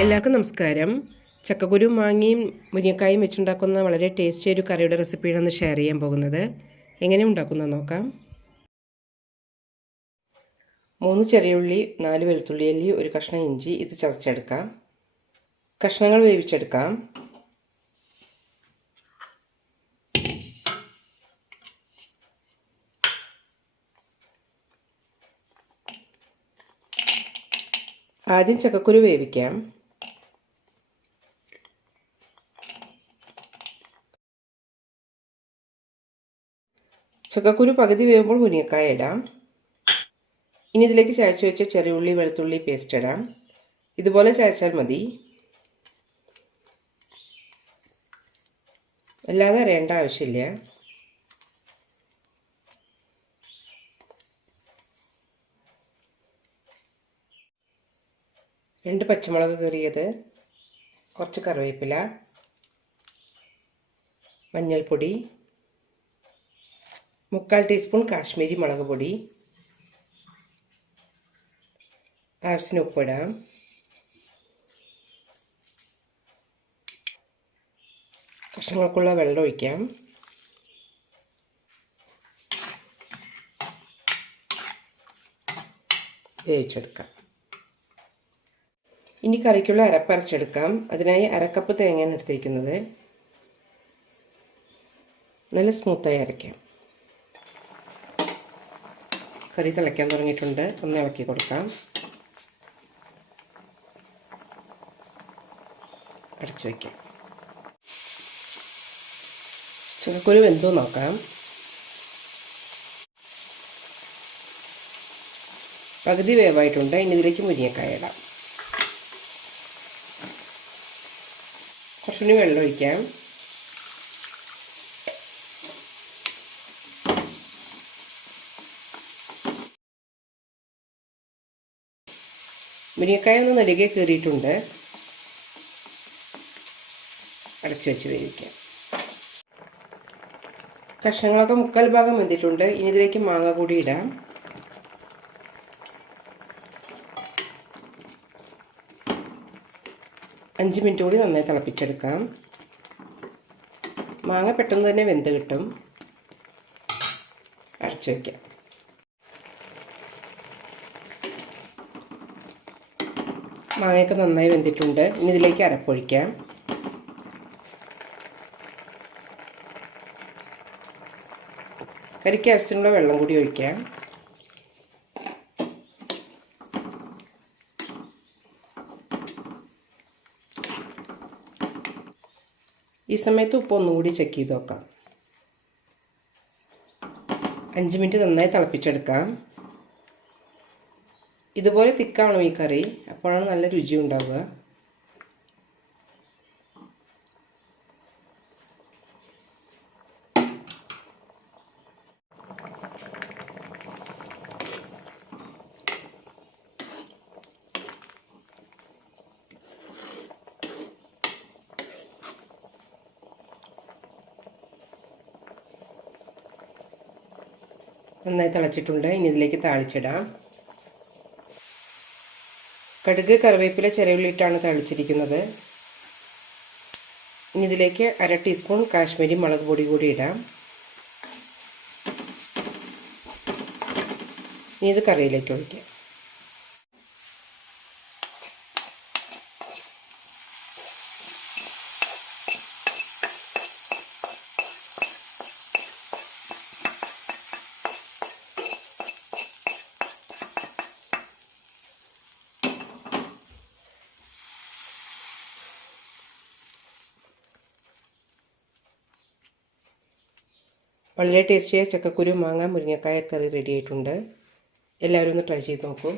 എല്ലാവർക്കും നമസ്കാരം. ചക്കക്കുരു മാങ്ങയും മുരിങ്ങക്കായും വെച്ചുണ്ടാക്കുന്ന വളരെ ടേസ്റ്റി ഒരു കറിയുടെ റെസിപ്പിയാണ് ഒന്ന് ഷെയർ ചെയ്യാൻ പോകുന്നത്. എങ്ങനെ ഉണ്ടാക്കുന്നത് നോക്കാം. മൂന്ന് ചെറിയ ഉള്ളി നാല് വെളുത്തുള്ളി അല്ലി ഒരു കഷ്ണം ഇഞ്ചി ഇത് ചതച്ചെടുക്കാം. കഷ്ണങ്ങൾ വേവിച്ചെടുക്കാം. ആദ്യം ചക്കക്കുരു വേവിക്കാം. ചക്കക്കുരു പകുതി വേവുമ്പോൾ മുരിങ്ങക്കായ ഇടാം. ഇനി ഇതിലേക്ക് ചായച്ചു വെച്ച ചെറിയുള്ളി വെളുത്തുള്ളി പേസ്റ്റ് ഇടാം. ഇതുപോലെ ചായച്ചാൽ മതി. അല്ലാതെ അറിയേണ്ട ആവശ്യമില്ല. രണ്ട് പച്ചമുളക് കീറിയത് കുറച്ച് കറിവേപ്പില മഞ്ഞൾപ്പൊടി മുക്കാൽ ടീസ്പൂൺ കാശ്മീരി മുളക് പൊടി. ആവശ്യത്തിന് ഉപ്പിടാം. കഷ്ണങ്ങൾക്കുള്ള വെള്ളം ഒഴിക്കാം. വേവിച്ചെടുക്കാം. ഇനി കറിക്കുള്ള അരപ്പരച്ചെടുക്കാം അതിനായി അരക്കപ്പ് തേങ്ങയാണ് എടുത്തിരിക്കുന്നത്. നല്ല സ്മൂത്തായി അരയ്ക്കാം. കറി തിളയ്ക്കാൻ തുടങ്ങിയിട്ടുണ്ട്. ഒന്ന് ഇളക്കി കൊടുക്കാം. അടച്ചു വയ്ക്കാം ചക്കക്കുരു വെന്തോ നോക്കാം. പകുതി വേവായിട്ടുണ്ട്. ഇനി ഇതിലേക്ക് മുരിങ്ങക്കായ ഇടാം. കുറച്ചുകൂടി വെള്ളം ഒഴിക്കാം. മുരിങ്ങക്കായ ഒന്ന് നെടുകെ കീറിയിട്ടുണ്ട്. അടച്ചു വെച്ച് വേവിക്കാം. കഷ്ണങ്ങളൊക്കെ മുക്കാൽ ഭാഗം വെന്തിട്ടുണ്ട്. ഇനി ഇതിലേക്ക് മാങ്ങ കൂടി ഇടാം. അഞ്ച് മിനിറ്റ് കൂടി നന്നായി തിളപ്പിച്ചെടുക്കാം. മാങ്ങ പെട്ടെന്ന് തന്നെ വെന്ത് കിട്ടും. അടച്ചു വയ്ക്കാം മാങ്ങയൊക്കെ നന്നായി വെന്തിട്ടുണ്ട്. ഇനി ഇതിലേക്ക് അരപ്പൊഴിക്കാം. കറിക്ക് ആവശ്യമുള്ള വെള്ളം കൂടി ഒഴിക്കാം. ഈ സമയത്ത് ഉപ്പ് ഒന്നുകൂടി ചെക്ക് ചെയ്ത് നോക്കാം. അഞ്ച് മിനിറ്റ് നന്നായി തിളപ്പിച്ചെടുക്കാം. ഇതുപോലെ തിക്കാണോ ഈ കറി. അപ്പോഴാണ് നല്ല രുചി ഉണ്ടാവുക. നന്നായി തിളച്ചിട്ടുണ്ട്. ഇനി ഇതിലേക്ക് താളിച്ചിടാം. കടുക് കറിവേപ്പില ചെറിയുള്ളിട്ടാണ് തളിച്ചിരിക്കുന്നത്. ഇനി ഇതിലേക്ക് അര ടീസ്പൂൺ കാശ്മീരി മുളക് പൊടി കൂടി ഇടാം. ഇനി ഇത് കറിയിലേക്ക് ഒഴിക്കാം. വളരെ ടേസ്റ്റിയായ ചക്കക്കുരു മാങ്ങ മുരിങ്ങക്കായ കറി റെഡി ആയിട്ടുണ്ട്. എല്ലാവരും ഒന്ന് ട്രൈ ചെയ്ത് നോക്കൂ.